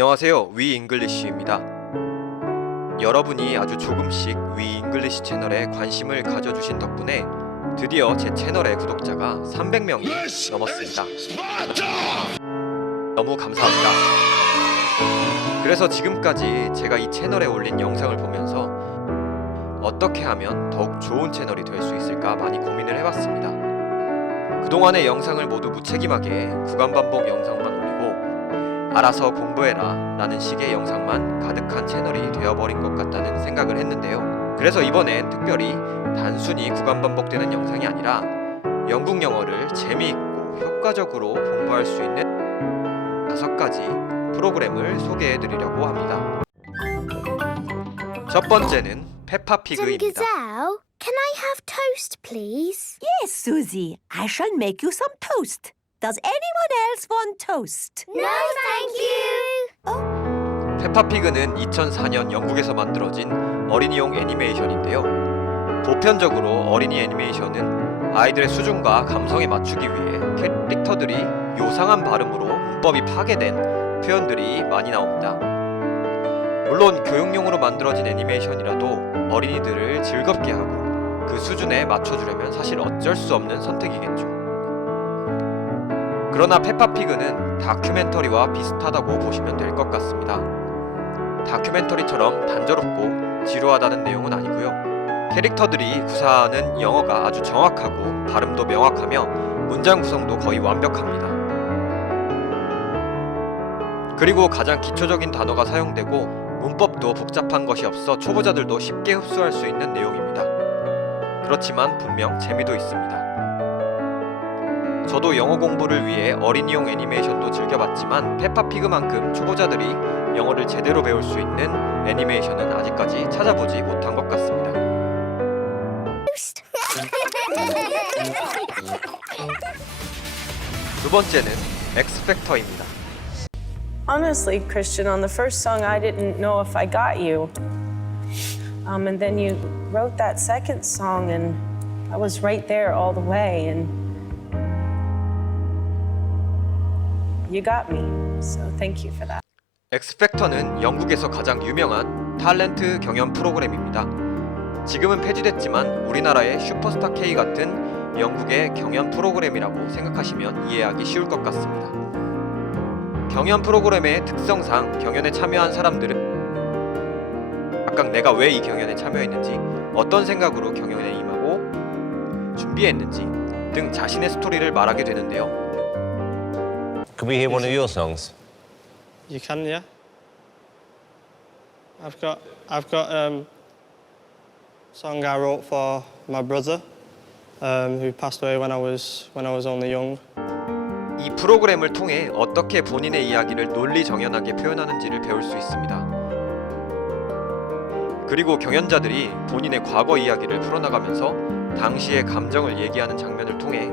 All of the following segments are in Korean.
안녕하세요, 위 잉글리쉬입니다. 여러분이 아주 조금씩 위 잉글리쉬 채널에 관심을 가져주신 덕분에 드디어 제 채널의 구독자가 300명이 넘었습니다. 너무 감사합니다. 그래서 지금까지 제가 이 채널에 올린 영상을 보면서 어떻게 하면 더욱 좋은 채널이 될 수 있을까 많이 고민을 해봤습니다. 그동안의 영상을 모두 무책임하게 구간 반복 영상만 올리고 알아서 공부해라 라는 식의 영상만 가득한 채널이 되어버린 것 같다는 생각을 했는데요. 그래서 이번엔 특별히 단순히 구간 반복되는 영상이 아니라 영국 영어를 재미있고 효과적으로 공부할 수 있는 5가지 프로그램을 소개해드리려고 합니다. 첫 번째는 페파피그입니다. Gazelle, can I have toast, please? Yes, Susie, I shall make you some toast. Does anyone else want toast? No, thank you. 페파피그는 2004년 영국에서 만들어진 어린이용 애니메이션인데요. 보편적으로 어린이 애니메이션은 아이들의 수준과 감성에 맞추기 위해 캐릭터들이 요상한 발음으로 문법이 파괴된 표현들이 많이 나옵니다. 물론 교육용으로 만들어진 애니메이션이라도 어린이들을 즐겁게 하고 그 수준에 맞춰주려면 사실 어쩔 수 없는 선택이겠죠. 그러나 페파피그는 다큐멘터리와 비슷하다고 보시면 될 것 같습니다. 다큐멘터리처럼 단조롭고 지루하다는 내용은 아니고요. 캐릭터들이 구사하는 영어가 아주 정확하고 발음도 명확하며 문장 구성도 거의 완벽합니다. 그리고 가장 기초적인 단어가 사용되고 문법도 복잡한 것이 없어 초보자들도 쉽게 흡수할 수 있는 내용입니다. 그렇지만 분명 재미도 있습니다. 저도 영어 공부를 위해 어린이용 애니메이션도 즐겨봤지만 페파피그만큼 초보자들이 영어를 제대로 배울 수 있는 애니메이션은 아직까지 찾아보지 못한 것 같습니다. 두 번째는 엑스팩터입니다. Honestly, Christian, on the first song, I didn't know if I got you. And then you wrote that second song, and I was right there all the way, and you got me. So thank you for that. 엑스팩터는 영국에서 가장 유명한 탤런트 경연 프로그램입니다. 지금은 폐지됐지만 우리나라의 슈퍼스타 K 같은 영국의 경연 프로그램이라고 생각하시면 이해하기 쉬울 것 같습니다. 경연 프로그램의 특성상 경연에 참여한 사람들은 각각 내가 왜 이 경연에 참여했는지, 어떤 생각으로 경연에 임하고 준비했는지 등 자신의 스토리를 말하게 되는데요. Could we hear one of your songs? You can, yeah. I've got a song I wrote for my brother, who passed away when I was only young. 이 프로그램을 통해 어떻게 본인의 이야기를 논리정연하게 표현하는지를 배울 수 있습니다. 그리고 경연자들이 본인의 과거 이야기를 풀어나가면서 당시의 감정을 얘기하는 장면을 통해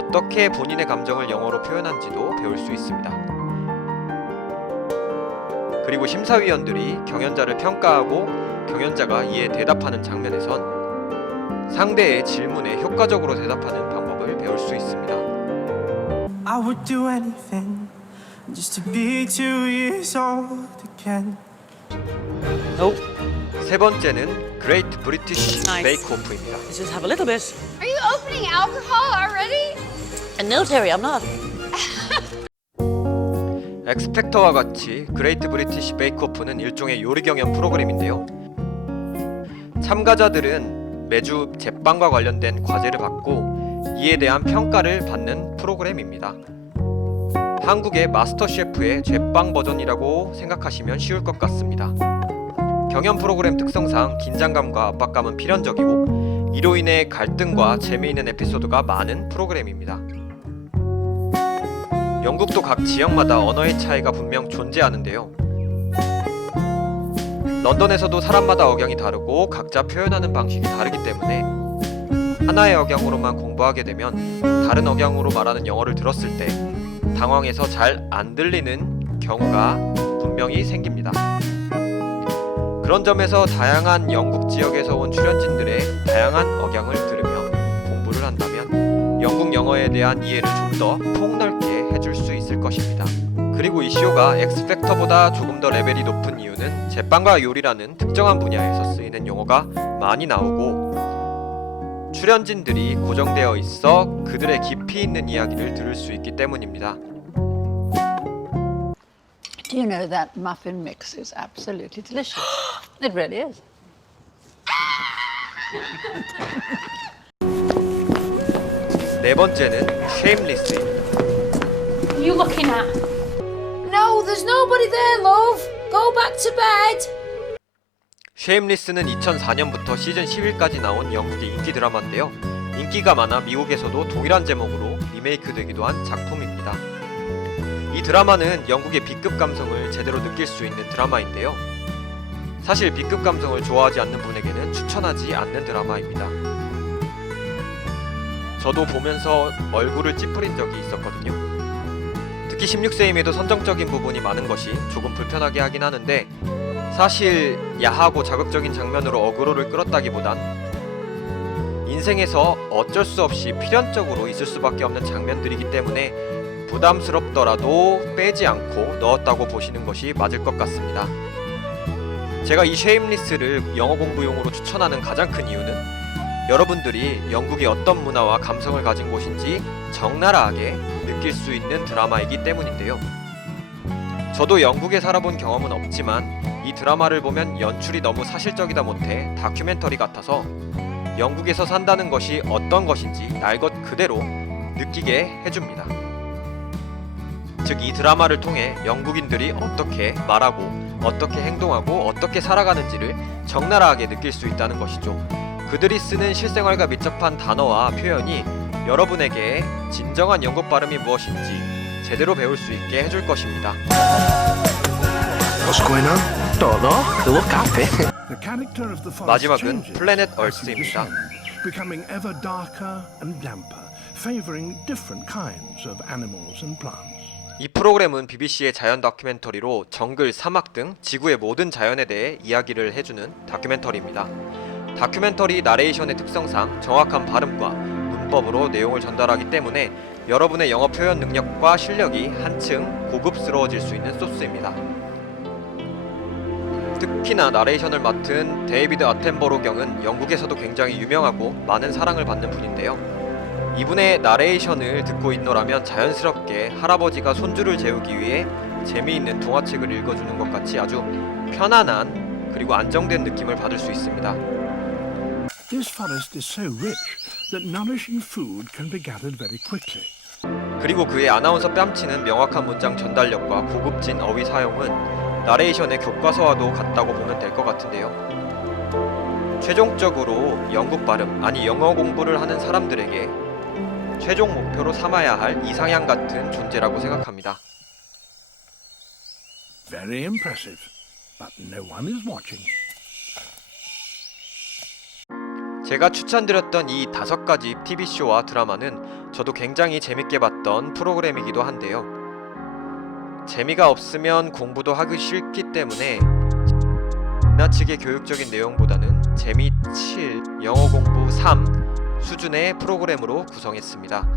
어떻게 본인의 감정을 영어로 표현한지도 배울 수 있습니다. 그리고 심사위원들이 경연자를 평가하고 경연자가 이에 대답하는 장면에선 상대의 질문에 효과적으로 대답하는 방법을 배울 수 있습니다. I would do anything just to be 2 years old again. 세 번째는 Great British Nice. Bake Off입니다. Let's just have a little bit. Are you opening alcohol already? No, Terry, I'm not. 엑스팩터와 같이 그레이트 브리티시 베이크 오프는 일종의 요리 경연 프로그램인데요. 참가자들은 매주 제빵과 관련된 과제를 받고 이에 대한 평가를 받는 프로그램입니다. 한국의 마스터 셰프의 제빵 버전이라고 생각하시면 쉬울 것 같습니다. 경연 프로그램 특성상 긴장감과 압박감은 필연적이고 이로 인해 갈등과 재미있는 에피소드가 많은 프로그램입니다. 영국도 각 지역마다 언어의 차이가 분명 존재하는데요. 런던에서도 사람마다 억양이 다르고 각자 표현하는 방식이 다르기 때문에 하나의 억양으로만 공부하게 되면 다른 억양으로 말하는 영어를 들었을 때 당황해서 잘 안 들리는 경우가 분명히 생깁니다. 그런 점에서 다양한 영국 지역에서 온 출연진들의 다양한 억양을 들으며 공부를 한다면 영국 영어에 대한 이해를 좀 더 폭넓게 해줄 수 있을 것입니다. 그리고 이 쇼가 엑스팩터보다 조금 더 레벨이 높은 이유는 제빵과 요리라는 특정한 분야에서 쓰이는 용어가 많이 나오고 출연진들이 고정되어 있어 그들의 깊이 있는 이야기를 들을 수 있기 때문입니다. Do you know that muffin mix is absolutely delicious? It really is. 네 번째는 Shameless입니다. What are you looking at? No, there's nobody there, love. Go back to bed. Shameless는 2004년부터 시즌 10일까지 나온 영국의 인기 드라마인데요. 인기가 많아 미국에서도 동일한 제목으로 리메이크되기도 한 작품입니다. 이 드라마는 영국의 B급 감성을 제대로 느낄 수 있는 드라마인데요. 사실 B급 감성을 좋아하지 않는 분에게는 추천하지 않는 드라마입니다. 저도 보면서 얼굴을 찌푸린 적이 있었거든요. 특히 16세임에도 선정적인 부분이 많은 것이 조금 불편하게 하긴 하는데 사실 야하고 자극적인 장면으로 어그로를 끌었다기보단 인생에서 어쩔 수 없이 필연적으로 있을 수밖에 없는 장면들이기 때문에 부담스럽더라도 빼지 않고 넣었다고 보시는 것이 맞을 것 같습니다. 제가 이 쉐임리스를 영어 공부용으로 추천하는 가장 큰 이유는 여러분들이 영국이 어떤 문화와 감성을 가진 곳인지 적나라하게 느낄 수 있는 드라마이기 때문인데요. 저도 영국에 살아본 경험은 없지만 이 드라마를 보면 연출이 너무 사실적이다 못해 다큐멘터리 같아서 영국에서 산다는 것이 어떤 것인지 날 것 그대로 느끼게 해줍니다. 즉 이 드라마를 통해 영국인들이 어떻게 말하고 어떻게 행동하고 어떻게 살아가는지를 적나라하게 느낄 수 있다는 것이죠. 그들이 쓰는 실생활과 밀접한 단어와 표현이 여러분에게 진정한 영국 발음이 무엇인지 제대로 배울 수 있게 해줄 것입니다. What's going on? Don't know. They look happy. 마지막은 플래닛 얼스입니다. Becoming ever darker and damper, favoring different kinds of animals and plants. 이 프로그램은 BBC의 자연 다큐멘터리로 정글, 사막 등 지구의 모든 자연에 대해 이야기를 해주는 다큐멘터리입니다. 다큐멘터리 나레이션의 특성상 정확한 발음과 문법으로 내용을 전달하기 때문에 여러분의 영어 표현 능력과 실력이 한층 고급스러워질 수 있는 소스입니다. 특히나 나레이션을 맡은 데이비드 아텐버로 경은 영국에서도 굉장히 유명하고 많은 사랑을 받는 분인데요. 이분의 나레이션을 듣고 있노라면 자연스럽게 할아버지가 손주를 재우기 위해 재미있는 동화책을 읽어주는 것 같이 아주 편안한 그리고 안정된 느낌을 받을 수 있습니다. This forest is so rich that nourishing food can be gathered very quickly. 그리고 그의 아나운서 뺨치는 명확한 문장 전달력과 고급진 어휘 사용은 나레이션의 교과서와도 같다고 보면 될 것 같은데요. 최종적으로 영국 발음, 아니 영어 공부를 하는 사람들에게 최종 목표로 삼아야 할 이상향 같은 존재라고 생각합니다. Very impressive, but no one is watching. 제가 추천드렸던 이 5가지 TV쇼와 드라마는 저도 굉장히 재밌게 봤던 프로그램이기도 한데요. 재미가 없으면 공부도 하기 싫기 때문에 지나치게 교육적인 내용보다는 재미 7, 영어 공부 3 수준의 프로그램으로 구성했습니다.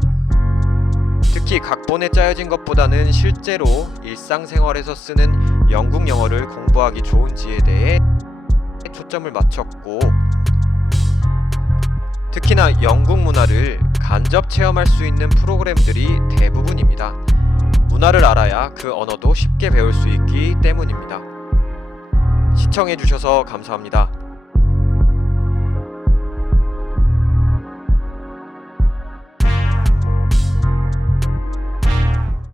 특히 각본에 짜여진 것보다는 실제로 일상생활에서 쓰는 영국 영어를 공부하기 좋은지에 대해 초점을 맞췄고 특히나 영국 문화를 간접 체험할 수 있는 프로그램들이 대부분입니다. 문화를 알아야 그 언어도 쉽게 배울 수 있기 때문입니다. 시청해주셔서 감사합니다.